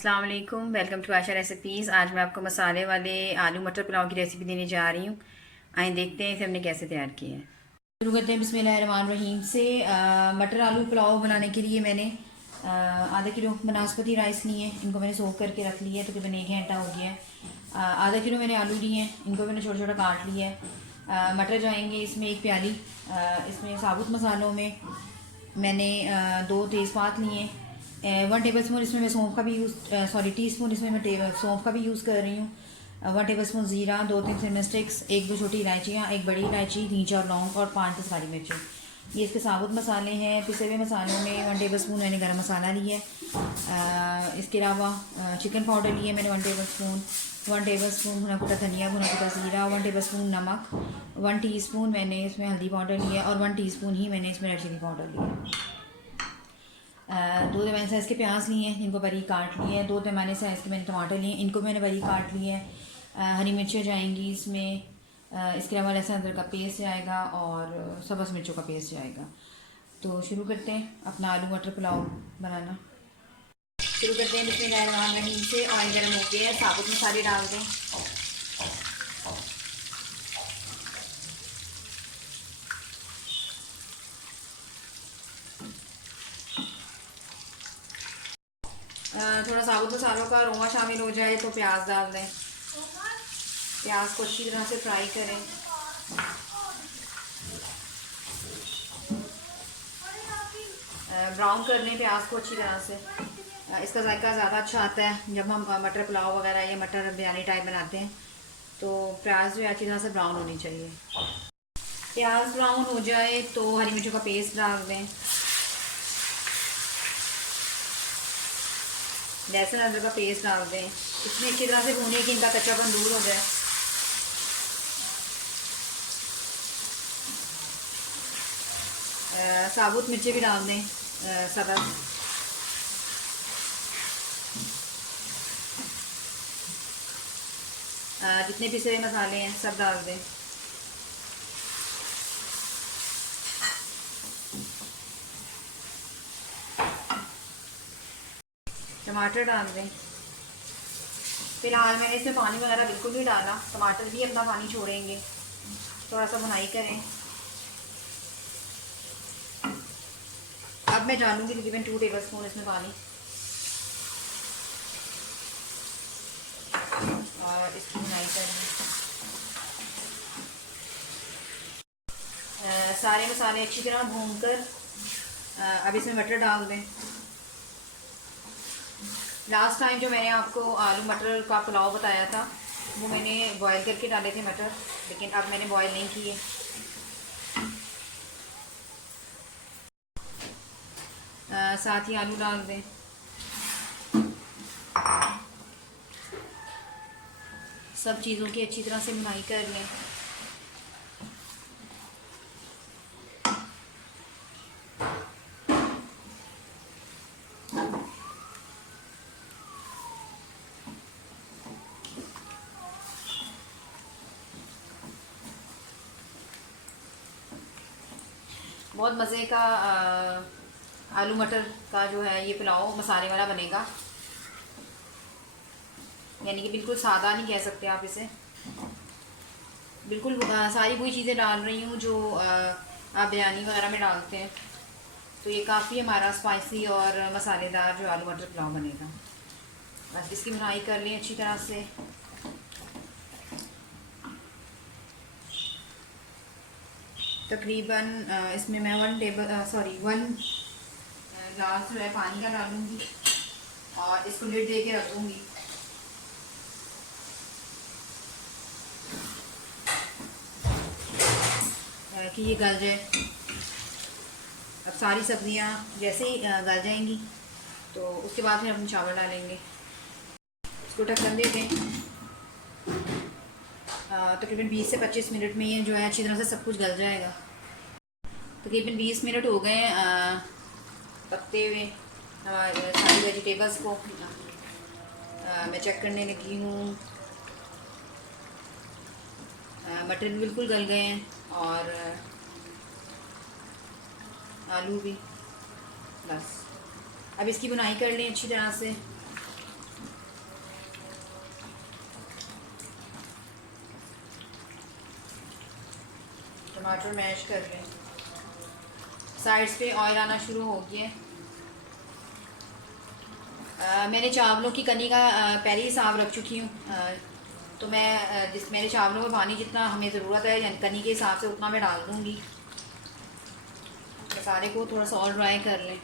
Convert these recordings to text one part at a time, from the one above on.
अस्सलाम वालेकुम, welcome to Asha recipes. आज मैं आपको मसाले वाले आलू मटर पुलाव की रेसिपी देने जा रही हूँ। आइए देखते हैं इसे हमने कैसे तैयार किया है। शुरू करते हैं बिस्मिल्लाहिर्रहमानिर्रहीम से। मटर आलू पुलाव बनाने के लिए मैंने आधा किलो बनास्पति राइस लिए हैं। इनको मैंने सोख करके रख लिया है, तकरीबन 1 घंटा हो गया है। आधा किलो मैंने आलू लिए हैं, इनको मैंने छोटा छोटा काट लिया है। मटर जाएंगे इसमें 1 प्याली। इसमें साबुत मसालों में मैंने 2 तेज़पात लिए हैं। 1 टेबल स्पून इसमें मैं सौंफ का भी टीस्पून इसमें मैं सौंफ का भी यूज़ कर रही हूँ। 1 टेबल स्पून ज़ीरा, 2-3 सिनेमन स्टिक्स, 1-2 छोटी इलायचियाँ, 1 बड़ी इलायची, 3-4 लौंग और 5-10 काली मिर्चें। ये इसके साबुत मसाले हैं। पिसे हुए मसालों में 1 टेबल स्पून मैंने गरम मसाला लिया है। इसके अलावा चिकन पाउडर लिए मैंने 1 टेबल स्पून, 1 टेबल स्पून भुना कुटा धनिया, भुना कुटा ज़ीरा, 1 टेबल स्पून नमक, 1 टीस्पून मैंने इसमें हल्दी पाउडर लिया और 1 टीस्पून ही मैंने इसमें रेड चिली पाउडर लिया। 2 पैमाने साइज़ के प्याज लिए हैं, इनको बारीक काट लिए हैं। 2 पैमाने साइज़ के मैंने टमाटर लिए हैं, इनको मैंने बारीक काट लिए हैं। हरी मिर्चें जाएंगी इसमें। इसके अलावा लहसुन अदरक का पेस्ट जाएगा और सब्ज़ मिर्चों का पेस्ट जाएगा। तो शुरू करते हैं अपना आलू मटर पुलाव बनाना। शुरू करते हैं बिस्मिल्लाहिर्रहमानिर्रहीम से। ऑयल गर्म हो गया है, साबुत मसाले डाल दें। थोड़ा साबुत मसालों का अरोमा शामिल हो जाए तो प्याज डाल दें। प्याज को अच्छी तरह से फ्राई करें। ब्राउन कर लें प्याज को अच्छी तरह से। इसका जायका ज़्यादा अच्छा आता है जब हम मटर पुलाव वगैरह या मटर बिरयानी टाइप बनाते हैं। तो प्याज जो है अच्छी तरह से ब्राउन होनी चाहिए। प्याज ब्राउन हो जाए तो हरी मिर्चों का पेस्ट डाल दें। लहसुन अदरक का पेस्ट डाल दें। इसमें अच्छी तरह से भूनिए कि इनका कच्चापन दूर हो जाए। साबुत मिर्चें भी डाल दें सब्ज़। जितने पिसे हुए मसाले हैं सब डाल दें। टमाटर डाल दें। फिलहाल मैंने इसमें पानी वगैरह बिल्कुल नहीं डाला, टमाटर भी अपना पानी छोड़ेंगे। थोड़ा सा भुनाई करें। अब मैं डालूंगी तकरीबन 2 टेबल स्पून इसमें पानी और इसकी भुनाई करें। सारे मसाले अच्छी तरह भूनकर अब इसमें मटर डाल दें। लास्ट टाइम जो मैंने आपको आलू मटर का पुलाव बताया था वो मैंने बॉयल करके डाले थे मटर, लेकिन अब मैंने बॉयल नहीं किए। साथ ही आलू डाल दें। सब चीज़ों की अच्छी तरह से भुनाई कर लें। बहुत मज़े का आलू मटर का जो है ये पुलाव मसाले वाला बनेगा। यानी कि बिल्कुल सादा नहीं कह सकते आप इसे। बिल्कुल सारी वही चीज़ें डाल रही हूँ जो आप बिरयानी वगैरह में डालते हैं। तो ये काफ़ी हमारा स्पाइसी और मसालेदार जो आलू मटर पुलाव बनेगा। बस इसकी भुनाई कर लें अच्छी तरह से। तकरीबन इसमें मैं 1 ग्लास जो है पानी का डालूँगी और इसको लिड दे के रख दूँगी। कि ये गल जाए। अब सारी सब्जियां जैसे ही गल जाएंगी तो उसके बाद फिर हम चावल डालेंगे। इसको ढक्कन दे दें। तकरीबन 20 से 25 मिनट में ये जो है अच्छी तरह से सब कुछ गल जाएगा। तकरीबन 20 मिनट हो गए पकते हुए सारी वेजिटेबल्स को। मैं चेक करने लगी हूँ। मटर भी बिल्कुल गल गए हैं और आलू भी। बस अब इसकी बुनाई कर लें अच्छी तरह से। टमाटर मैश कर लें। साइड्स पे ऑयल आना शुरू हो गया है। मैंने चावलों की कनी का पहले ही साफ रख चुकी हूँ। तो मैं जिस मेरे चावलों में पानी जितना हमें ज़रूरत है यानी कनी के हिसाब से उतना मैं डाल दूँगी। मसाले को थोड़ा सा और ड्राई कर लें।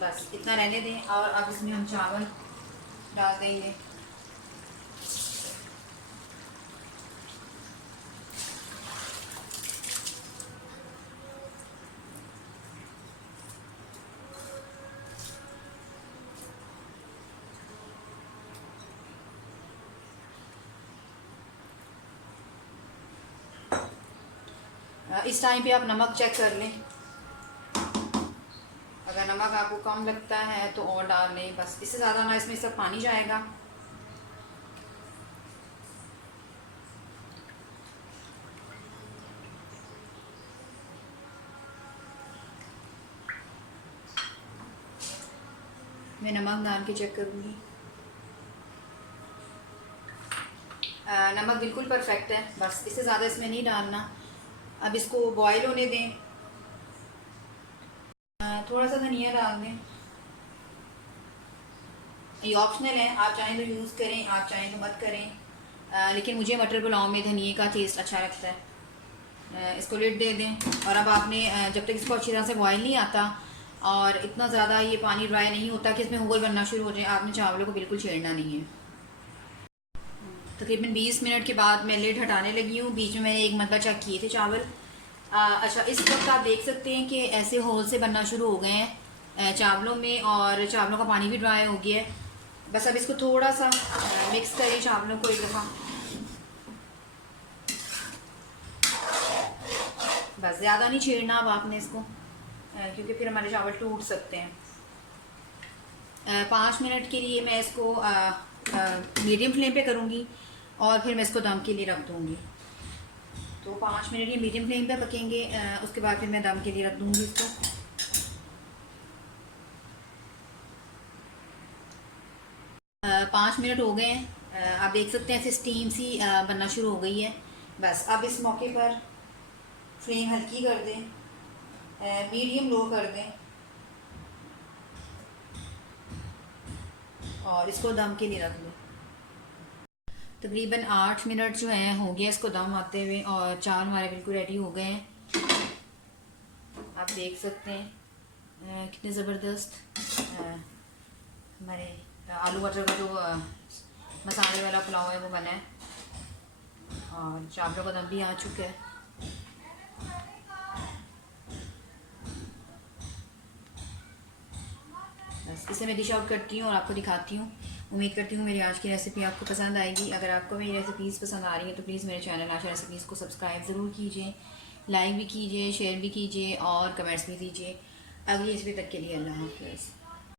बस इतना रहने दें और अब इसमें हम चावल डाल देंगे। इस टाइम पे आप नमक चेक कर लें। अगर नमक आपको कम लगता है तो और डाल लें। बस इससे ज़्यादा ना इसमें सब पानी जाएगा। मैं नमक डाल के चेक करूँगी। नमक बिल्कुल परफेक्ट है। बस इससे ज़्यादा इसमें नहीं डालना। अब इसको बॉयल होने दें। थोड़ा सा धनिया डाल दें। ये ऑप्शनल है, आप चाहें तो यूज़ करें, आप चाहें तो मत करें। लेकिन मुझे मटर पुलाव में धनिए का टेस्ट अच्छा लगता है। इसको लिड दे दें। और अब आपने जब तक इसको अच्छी तरह से बॉयल नहीं आता और इतना ज़्यादा ये पानी ड्राई नहीं होता कि इसमें होल बनना शुरू हो जाए, आपने चावलों को बिल्कुल छेड़ना नहीं है। तकरीबन 20 मिनट के बाद मैं लिड हटाने लगी हूँ। बीच में मैंने एक मरतबा चेक किए थे चावल। अच्छा, इस वक्त आप देख सकते हैं कि ऐसे होल से बनना शुरू हो गए हैं चावलों में और चावलों का पानी भी ड्राई हो गया है। बस अब इसको थोड़ा सा मिक्स करें चावलों को एक दफ़ा। बस ज़्यादा नहीं छेड़ना अब आपने इसको, क्योंकि फिर हमारे चावल टूट सकते हैं। 5 मिनट के लिए मैं इसको मीडियम फ्लेम पे करूँगी और फिर मैं इसको दम के लिए रख दूँगी। तो 5 मिनट ये मीडियम फ्लेम पे पकेंगे। उसके बाद फिर मैं दम के लिए रख दूँगी इसको। 5 मिनट हो गए हैं। आप देख सकते हैं ऐसे स्टीम सी बनना शुरू हो गई है। बस अब इस मौके पर फ्लेम हल्की कर दें, मीडियम लो कर दें और इसको दम के लिए रख लो। तकरीबन 8 मिनट जो है हो गया इसको दम आते हुए और चावल हमारे बिल्कुल रेडी हो गए हैं। आप देख सकते हैं कितने ज़बरदस्त हमारे आलू मटर का जो मसाले वाला पुलाव है वो बना है और चावलों का दम भी आ चुका है। बस इसे मैं डिश आउट करती हूँ और आपको दिखाती हूँ। उम्मीद करती हूँ मेरी आज की रेसिपी आपको पसंद आएगी। अगर आपको मेरी रेसिपीज़ पसंद आ रही हैं तो प्लीज़ मेरे चैनल आशा रेसिपीज़ को सब्सक्राइब ज़रूर कीजिए, लाइक भी कीजिए, शेयर भी कीजिए और कमेंट्स भी दीजिए। अगली रेसिपी तक के लिए अल्लाह हाफ़िज़।